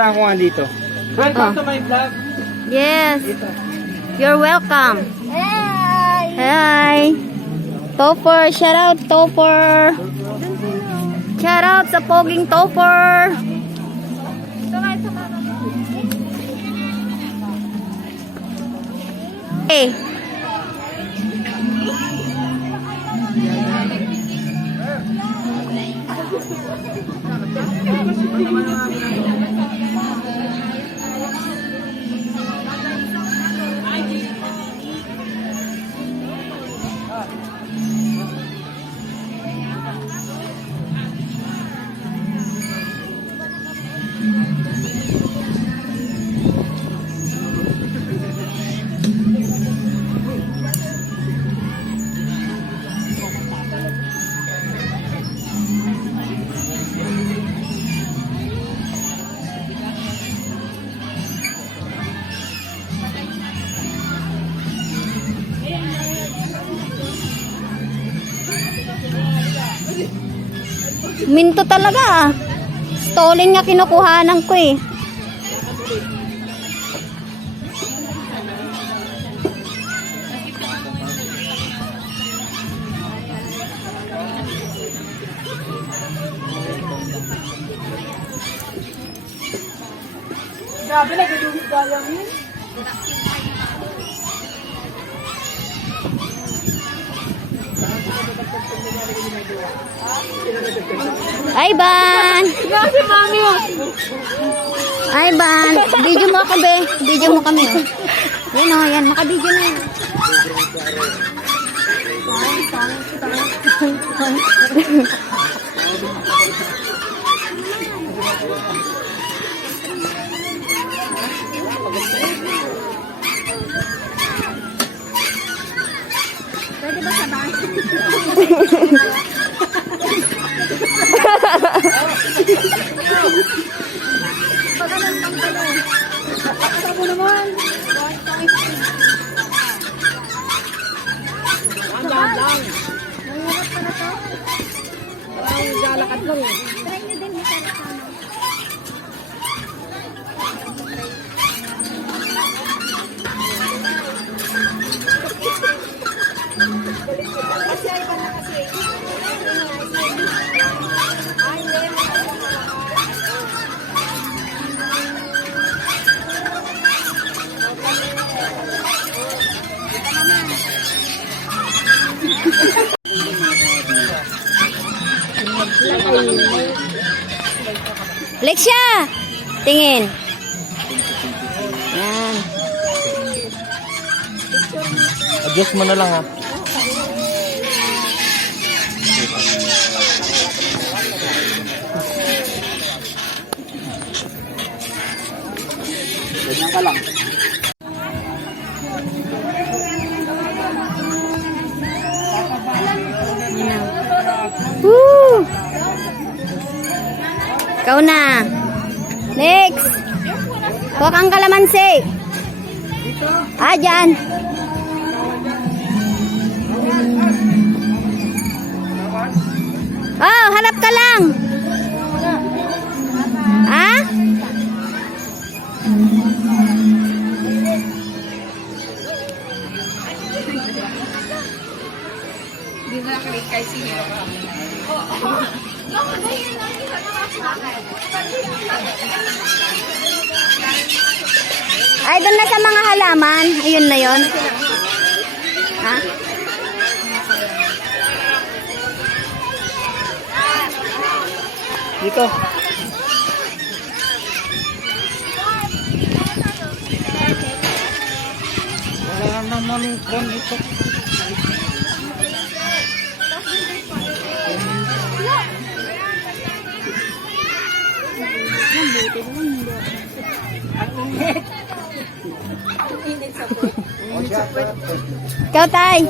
Umpisa ko nga dito. Welcome Ah. to my vlog. Yes. You're welcome. Hi. Topper, shout out Topper. Shout out sa poging Topper. Hey. Minto talaga ah. Stolen nga kinukuhanan ko eh. Grabe, nagduduhit gayang yun. Ay, Ban! Grabe, mami mo. Ay, Ban! Video mo ako, be. Video mo kami. oh. Yan o, yan. Maka-video na yan. Ako Thank you. Tingin. Yan. Adjust mo na lang ha. Ganyan ka lang. Woo! Ikaw na. Next. Huwag kang kalamansi. Ah, dyan. Oh, harap ka lang. Ah? Ay, doon na sa mga halaman. Ayun na yon. Ha? Dito. Wala naman kung ito. Ikaw, tay.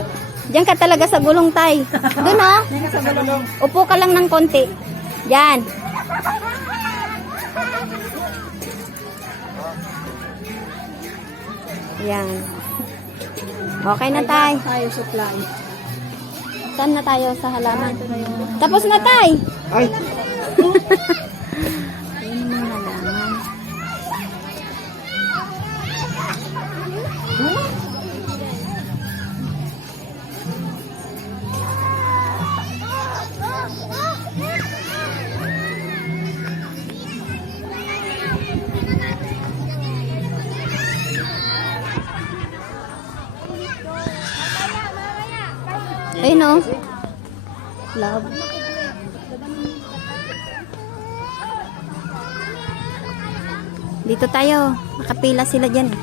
Diyan ka talaga sa gulong tay. Doon oh. Upo ka lang ng konti. Diyan. Yan. Okay na tay. Tayo supply. Saan na tayo sa halaman? Tapos na tay. Ay! Ayun o. Love. Dito tayo. Nakapila sila dyan. eh.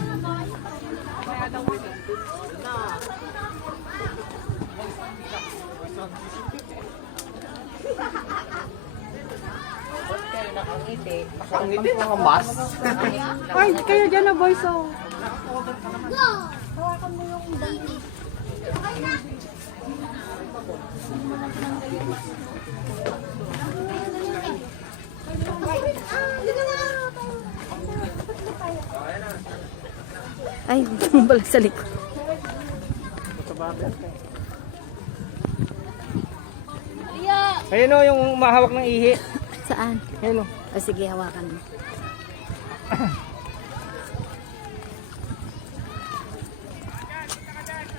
Ang ngiti ng mas. Ay, kayo dyan na boys oh. Ay, bumalik sa likod. Ayun o, yung mahawak ng ihi. Saan? Ayun o. O sige, hawakan mo.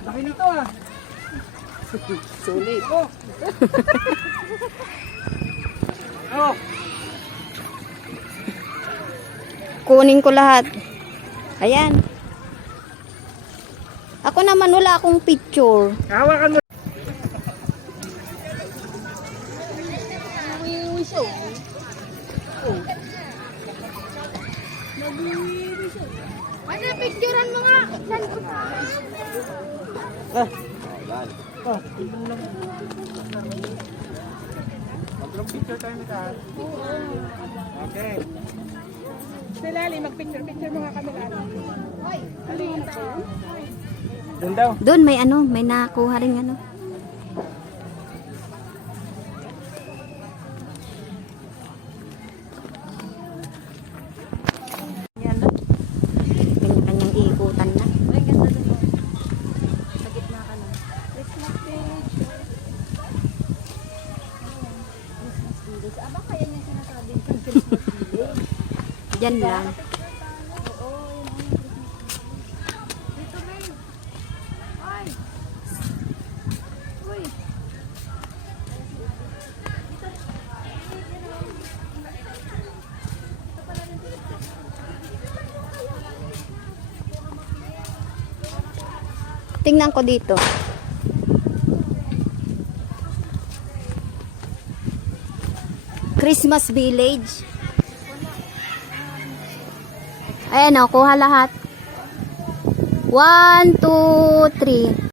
Laki nito ah. Sulit. Oh. oh. Kunin ko lahat. Ayan. Ako naman wala akong picture. Hawakan mo. Ano, picturean mo nga. Ah. Oh. Mag-picture tayo ni Kat. Okay. Silali, mag-picture-picture mo nga kami lahat. Alin tayo? Doon daw. Doon may ano, may nakuha rin ano. Diyan lang. Tingnan ko dito. Christmas Village. Ayan o, kuha lahat. One, two, three.